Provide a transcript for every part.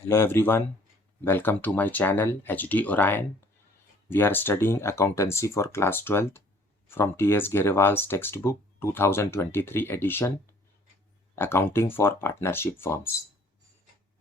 Hello everyone, welcome to my channel HD Orion. We are studying accountancy for class 12th from T.S. Gerewal's textbook 2023 edition, Accounting for Partnership Firms.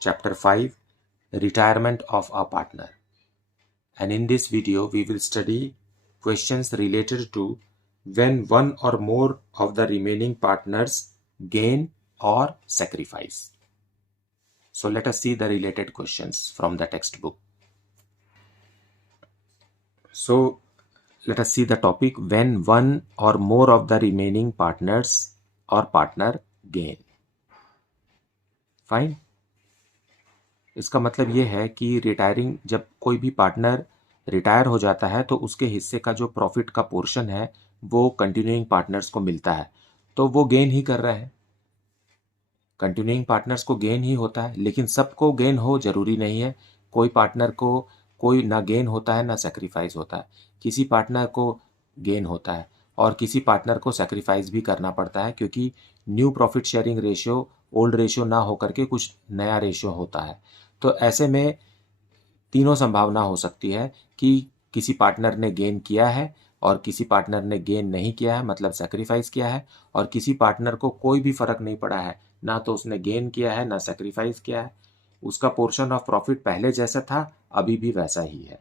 Chapter 5, Retirement of a Partner. And in this video, we will study questions related to when one or more of the remaining partners gain or sacrifice. So let us see the related questions from the textbook. So let us see the topic when one or more of the remaining partners or partner gain. Fine. इसका मतलब ये है कि retiring जब कोई भी partner retire हो जाता है तो उसके हिस्से का जो प्रॉफिट का पोर्शन है वो कंटिन्यूइंग पार्टनर्स को मिलता है, तो वो गेन ही कर रहे हैं. कंटिन्यूइंग पार्टनर्स को गेन ही होता है, लेकिन सबको गेन हो जरूरी नहीं है. कोई पार्टनर को कोई ना गेन होता है ना सेक्रीफाइस होता है. किसी पार्टनर को गेन होता है और किसी पार्टनर को सेक्रीफाइस भी करना पड़ता है, क्योंकि new profit sharing ratio old ratio ना होकर के कुछ नया रेशियो होता है. तो ऐसे में तीनों संभावना हो सकती है कि किसी पार्टनर ने गेन किया है और किसी पार्टनर ने गेन नहीं किया है, मतलब सेक्रीफाइस किया है, और किसी पार्टनर को कोई भी फर्क नहीं पड़ा है, ना तो उसने गेन किया है ना सेक्रीफाइस किया है. उसका पोर्शन ऑफ प्रॉफिट पहले जैसा था अभी भी वैसा ही है.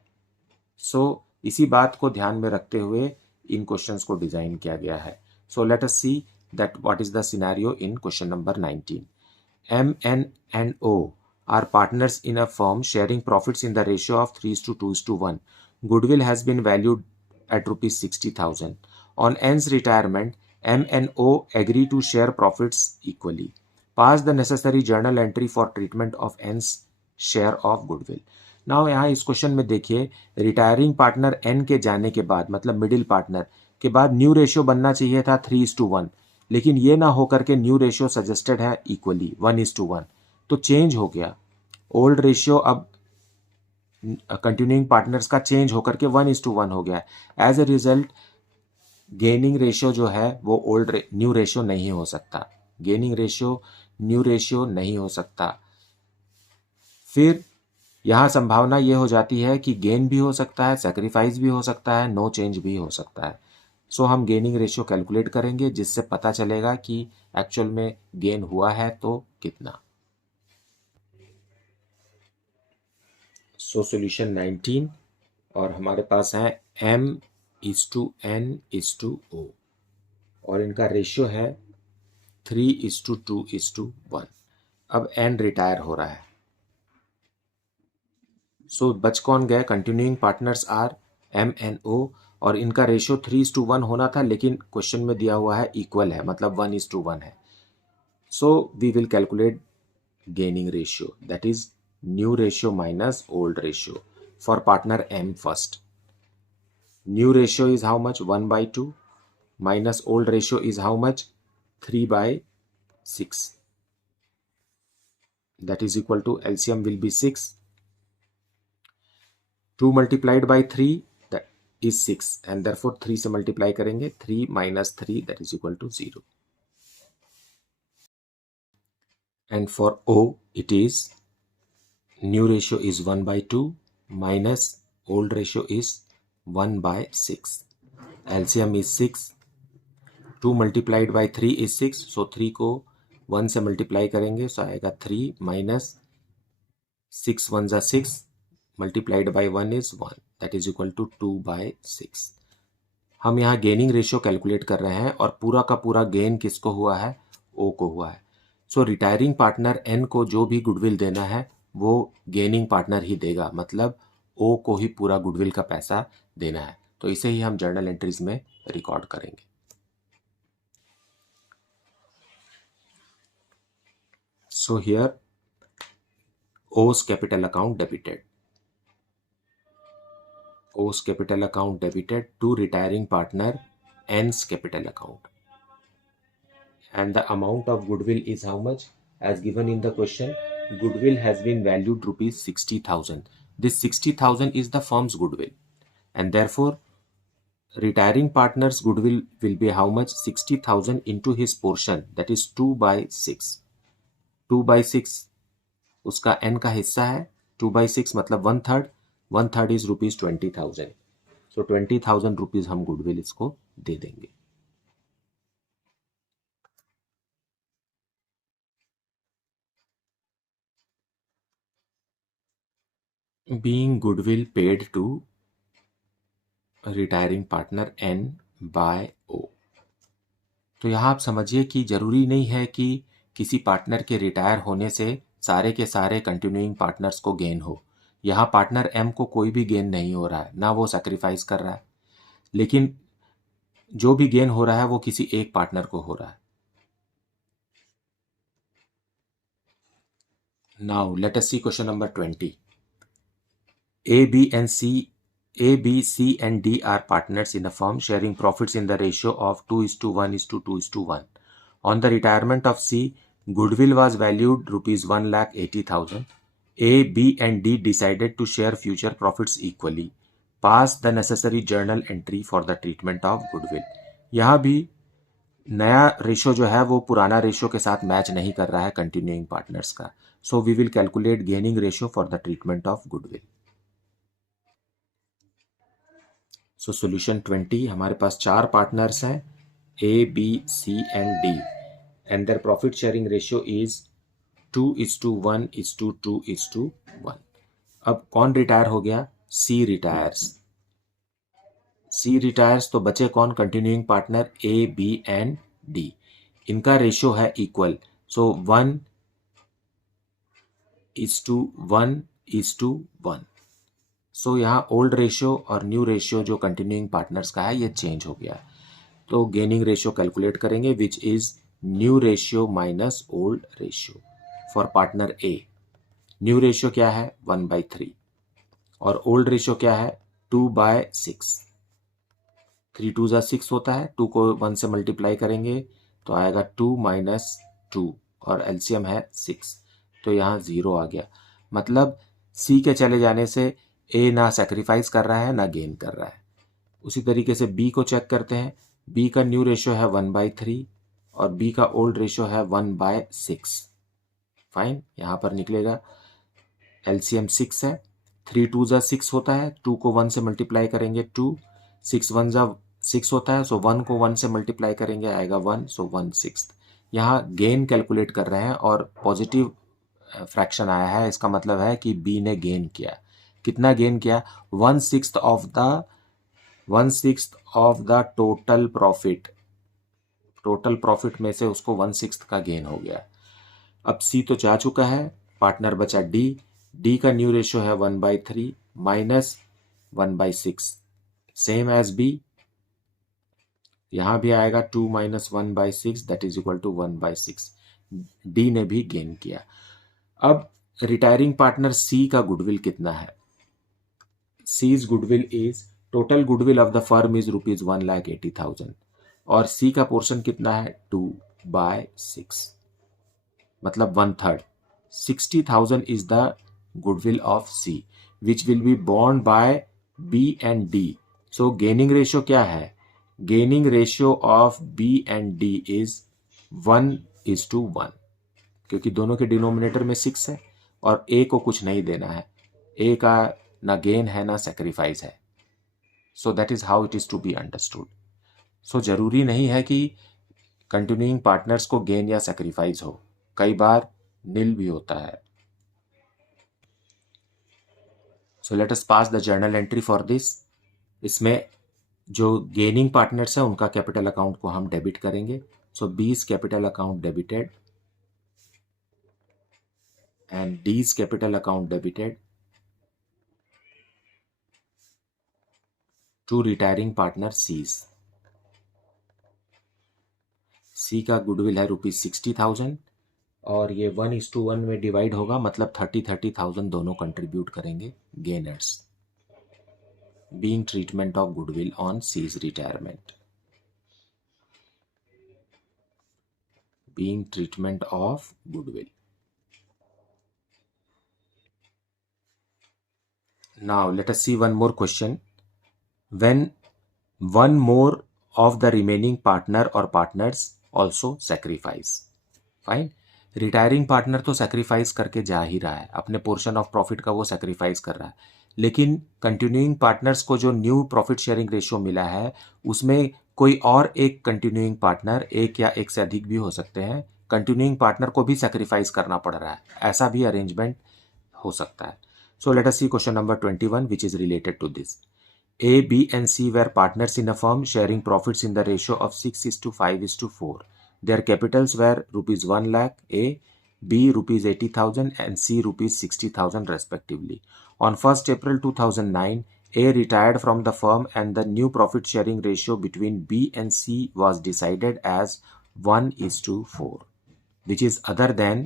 सो इसी बात को ध्यान में रखते हुए इन क्वेश्चंस को डिजाइन किया गया है. So let us see that what is the scenario in question number 19. M, N and O are partners in a firm sharing profits in the ratio of 3:2:1. Goodwill has been valued at rupees 60,000. On N's retirement, M and O agree to share profits equally. Pass the necessary journal entry for treatment of N's share of goodwill. Now यहाँ इस question में देखिए, retiring partner N के जाने के बाद, मतलब middle partner के बाद न्यू रेशियो बनना चाहिए था 3:1, लेकिन ये ना होकर के न्यू रेशियो सजेस्टेड है इक्वली 1:1, तो चेंज हो गया. ओल्ड रेशियो अब कंटिन्यूइंग पार्टनर्स का चेंज होकर के 1:1 हो गया. As a result gaining ratio जो है वो ओल्ड न्यू रेशियो नहीं हो सकता. गेनिंग रेशियो न्यू रेशियो नहीं हो सकता. फिर यहां संभावना ये हो जाती है कि गेन भी हो सकता है, सेक्रीफाइस भी हो सकता है, नो चेंज भी हो सकता है. सो हम गेनिंग रेशियो कैलकुलेट करेंगे, जिससे पता चलेगा कि एक्चुअल में गेन हुआ है तो कितना. सो सॉल्यूशन 19 और हमारे पास है M:N:O और इनका रेशियो है 3:2:1. अब N रिटायर हो रहा है. सो बच कौन गए? कंटिन्यूइंग पार्टनर्स आर M&O और इनका रेशियो 3:1 होना था, लेकिन क्वेश्चन में दिया हुआ है इक्वल है, मतलब 1:1 है. So we will calculate gaining ratio, that is new ratio minus old ratio for partner M first. New ratio is how much? 1/2 minus old ratio is how much? 3/6. That is equal to LCM will be 6. 2 multiplied by 3 that is 6, and therefore 3 से multiply करेंगे. 3 minus 3 that is equal to 0. And for O it is new ratio is 1/2 minus old ratio is 1/6. LCM is 6. 2 multiplied by 3 is 6, so 3 को 1 से multiply करेंगे, सो आएगा 3 minus 6 1 जा 6 multiplied by 1 is 1, that is equal to 2/6. हम यहाँ gaining ratio calculate कर रहे हैं और पूरा का पूरा गेन किसको हुआ है? O को हुआ है. सो रिटायरिंग पार्टनर N को जो भी गुडविल देना है वो गेनिंग पार्टनर ही देगा, मतलब O को ही पूरा गुडविल का पैसा देना है. तो इसे ही हम जर्नल एंट्रीज में रिकॉर्ड करेंगे. So here O's capital account debited. O's capital account debited to retiring partner N's capital account. And the amount of goodwill is how much? As given in the question, goodwill has been valued rupees 60,000. This 60,000 is the firm's goodwill. And therefore, retiring partner's goodwill will be how much? 60,000 into his portion, that is 2/6. 2/6 उसका n का हिस्सा है 2/6 मतलब 1/3, 1/3 is ₹20,000। So 20,000 rupees हम goodwill इसको दे देंगे। Being goodwill paid to retiring partner N/O। तो यहाँ आप समझिए कि जरूरी नहीं है कि किसी पार्टनर के रिटायर होने से सारे के सारे कंटिन्यूइंग पार्टनर्स को गेन हो। यहाँ पार्टनर M को कोई भी गेन नहीं हो रहा है, ना वो सेक्रीफाइस कर रहा है, लेकिन जो भी गेन हो रहा है वो किसी एक पार्टनर को हो रहा है। Now let us see question number 20। A, B, C, and D are partners in a firm sharing profits in the ratio of 2:1:2:1. On the retirement of C, goodwill was valued rupees 1,80,000. A, B, and D decided to share future profits equally. Pass the necessary journal entry for the treatment of goodwill. यहाँ भी नया ratio जो है वो पुराना ratio के साथ match नहीं कर रहा है कंटिन्यूइंग पार्टनर्स का। So we will calculate gaining ratio for the treatment of goodwill. So solution 20, हमारे पास 4 पार्टनर्स हैं A, B, C and D and their profit sharing ratio is 2:1:2:1। अब कौन रिटायर हो गया? C retires. तो बचे कौन? Continuing partner A, B and D। इनका रेशियो है इक्वल, सो 1:1:1। सो यहाँ ओल्ड रेशियो और न्यू रेशियो जो कंटिन्यूइंग पार्टनर्स का है ये चेंज हो गया। तो गेनिंग रेशियो कैलकुलेट करेंगे which is new ratio minus old ratio for partner A. New ratio क्या है? 1/3 और ओल्ड रेशियो क्या है? 2/6। 3 2 6 होता है, 2 को 1 से मल्टीप्लाई करेंगे तो आएगा 2 - 2 और एलसीएम है 6, तो यहाँ 0 आ गया। मतलब सी के चले जाने से ए ना सेक्रीफाइस कर रहा है ना गेन कर रहा है। उसी तरीके से बी को चेक करते हैं। बी का न्यू रेशियो है 1/3 और बी का ओल्ड रेशियो है 1/6। फाइन, यहाँ पर निकलेगा एलसीएम 6 है। 3 2 6 होता है, 2 को 1 से मल्टीप्लाई करेंगे 2, 6 1 6 होता है, सो 1 को 1 से मल्टीप्लाई करेंगे आएगा 1, सो 1/6। यहाँ गेन कैलकुलेट कर रहे हैं और पॉजिटिव फ्रैक्शन आया है, इसका मतलब है कि बी ने गेन किया। कितना गेन किया? 1/6 of the total profit. Total profit में से उसको 1/6 का गेन हो गया। अब सी तो जा चुका है, पार्टनर बचा डी। डी का न्यू रेशियो है 1/3 माइनस 1/6, सेम एज बी। यहां भी आएगा 2 - 1/6 that is equal to 1/6। D ने भी गेन किया। अब रिटायरिंग पार्टनर सी का गुडविल कितना है? C's goodwill is total goodwill of the firm is rupees 1,80,000 और C का पोर्शन कितना है? 2/6 मतलब 1/3। 60,000 is the goodwill of C which will be borne by B and D. So gaining ratio क्या है? Gaining ratio of B and D is 1:1 क्योंकि दोनों के डिनोमिनेटर में 6 है और A को कुछ नहीं देना है। A का ना गेन है ना सेक्रीफाइस है। So that is how it is to be understood. So जरूरी नहीं है कि कंटिन्यूइंग पार्टनर्स को गेन या सेक्रीफाइस हो, कई बार नील भी होता है। So let us pass the journal entry for this. इसमें जो गेनिंग पार्टनर्स है उनका कैपिटल अकाउंट को हम डेबिट करेंगे। So B's capital account debited and D's capital account debited to retiring partner C's. C का गुडविल है ₹60,000 और ये 1:1 में डिवाइड होगा, मतलब 30,000 दोनों कंट्रीब्यूट करेंगे gainers. Being treatment of goodwill on C's retirement. Being treatment of goodwill. Now let us see one more question. When one more of the remaining partner or partners also sacrifice. Fine. Retiring partner तो sacrifice करके जा ही रहा है, अपने portion of profit का वो sacrifice कर रहा है, लेकिन कंटिन्यूइंग पार्टनर्स को जो न्यू प्रॉफिट शेयरिंग रेशियो मिला है उसमें कोई और एक कंटिन्यूइंग पार्टनर, एक या एक से अधिक भी हो सकते हैं, कंटिन्यूइंग पार्टनर को भी सेक्रीफाइस करना पड़ रहा है, ऐसा भी अरेंजमेंट हो सकता है. So let us see question number 21 which is related to this. A, B, and C were partners in a firm sharing profits in the ratio of 6:5:4. Their capitals were rupees 1 lakh A, B rupees 80,000 and C rupees 60,000 respectively. On 1st April 2009, A retired from the firm and the new profit sharing ratio between B and C was decided as 1:4, which is other than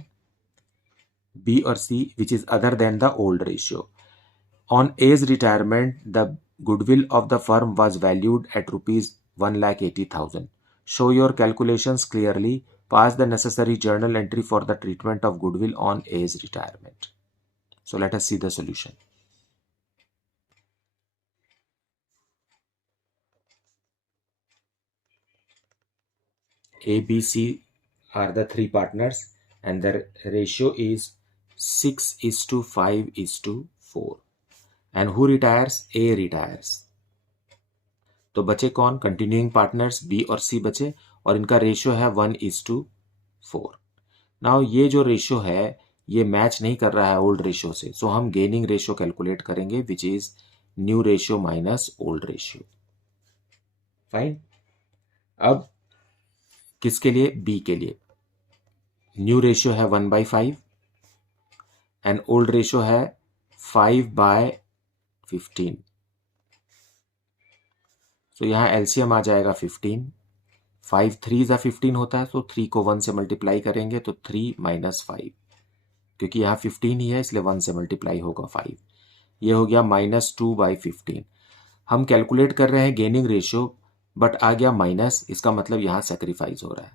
B or C, which is other than the old ratio. On A's retirement, the goodwill of the firm was valued at rupees 1,80,000. Show your calculations clearly. Pass the necessary journal entry for the treatment of goodwill on A's retirement. So let us see the solution. A, B, C are the three partners and their ratio is 6:5:4. And who retires? A retires. तो बचे कौन? Continuing partners B और सी बचे और इनका ratio है 1:4. Now ये जो रेशियो है ये मैच नहीं कर रहा है ओल्ड रेशियो से, सो हम गेनिंग रेशियो कैलकुलेट करेंगे which is new ratio minus old ratio. Fine. अब किसके लिए? बी के लिए. न्यू रेशियो है 1/5 एंड ओल्ड रेशियो है 5/15. तो यहाँ एलसीएम आ जाएगा 15. 5 3 ज़ा 15 होता है, तो 3 को 1 से मल्टीप्लाई करेंगे तो 3 - 5, क्योंकि यहाँ 15 ही है इसलिए 1 से मल्टीप्लाई होगा 5. ये हो गया -2/15. हम कैलकुलेट कर रहे हैं गेनिंग रेशियो बट आ गया माइनस, इसका मतलब यहाँ सेक्रीफाइस हो रहा है.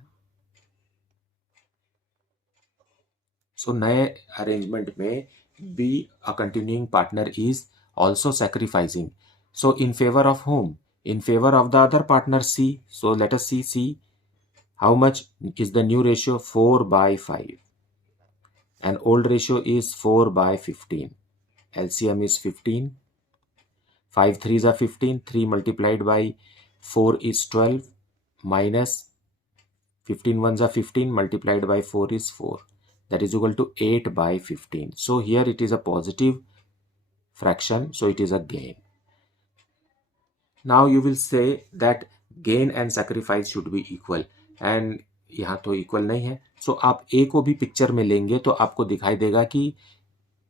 सो नए अरेंजमेंट में be a continuing partner is also sacrificing. So in favour of home? In favor of the other partner C. So let us see C. How much is the new ratio? 4/5. And old ratio is 4/15. LCM is 15. 5 3s are 15. 3 multiplied by 4 is 12. Minus 15 1s are 15. Multiplied by 4 is 4. That is equal to 8/15. So here it is a positive fraction. So it is a gain. Now you will say that gain and sacrifice should be equal, and यहाँ तो equal नहीं है. सो आप ए को भी picture में लेंगे तो आपको दिखाई देगा कि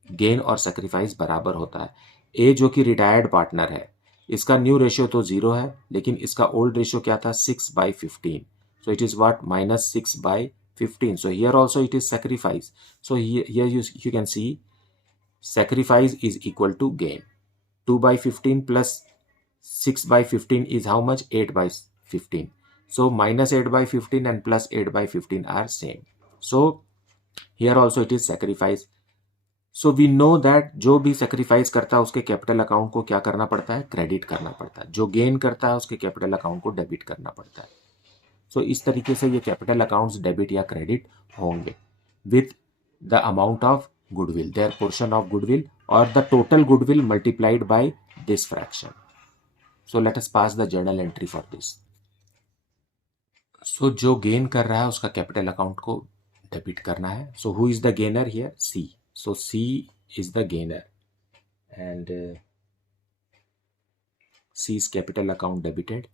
गेन और सेक्रीफाइस बराबर होता है. ए जो कि रिटायर्ड पार्टनर है, इसका न्यू रेशियो तो 0 है, लेकिन इसका ओल्ड रेशियो क्या था? 6/15. So it is what? -6/15. So here also it is sacrifice. So here you can see sacrifice is equal to gain. 2/15 plus 6/15 is how much? 8/15. So minus 8/15 and plus 8/15 are same. So here also it is sacrifice. So we know that जो भी sacrifice करता है उसके capital account को क्या करना पड़ता है? क्रेडिट करना पड़ता है. जो गेन करता है उसके कैपिटल अकाउंट को डेबिट करना पड़ता है. सो इस तरीके से ये कैपिटल अकाउंट्स डेबिट या क्रेडिट होंगे with the amount of goodwill, their portion of goodwill और the total goodwill multiplied by this fraction. So let us pass the journal entry for this. So जो गेन कर रहा है उसका capital account को debit करना है. So who is the gainer here? C. So C is the gainer and C's capital account debited.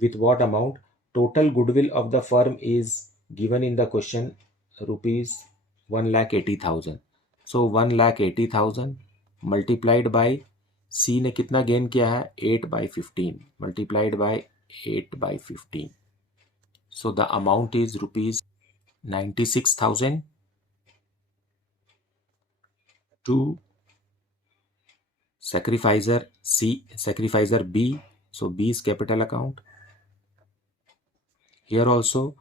With what amount? Total goodwill of the firm is given in the question rupees 1,80,000. So 1,80,000 multiplied by C ने कितना gain किया है? 8/15 multiplied by 8/15. So the amount is rupees 96,000 to sacrificer C, sacrificer B. So B's capital account. Here also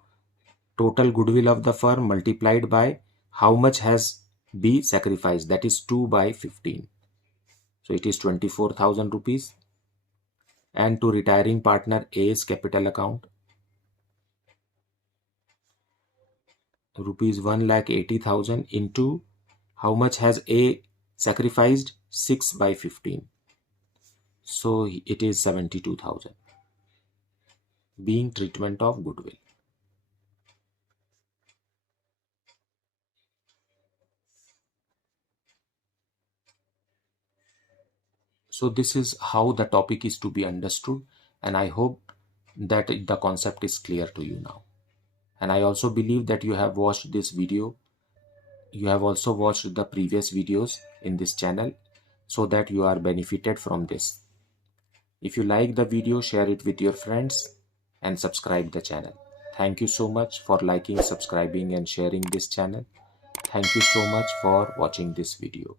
total goodwill of the firm multiplied by how much has B sacrificed, that is 2/15. So it is 24,000 rupees. And to retiring partner A's capital account, rupees 1,80,000 into how much has A sacrificed? 6 by 15. So it is 72,000 being treatment of goodwill. So this is how the topic is to be understood, and I hope that the concept is clear to you now. And I also believe that you have watched this video. You have also watched the previous videos in this channel so that you are benefited from this. If you like the video, share it with your friends and subscribe the channel. Thank you so much for liking, subscribing and sharing this channel. Thank you so much for watching this video.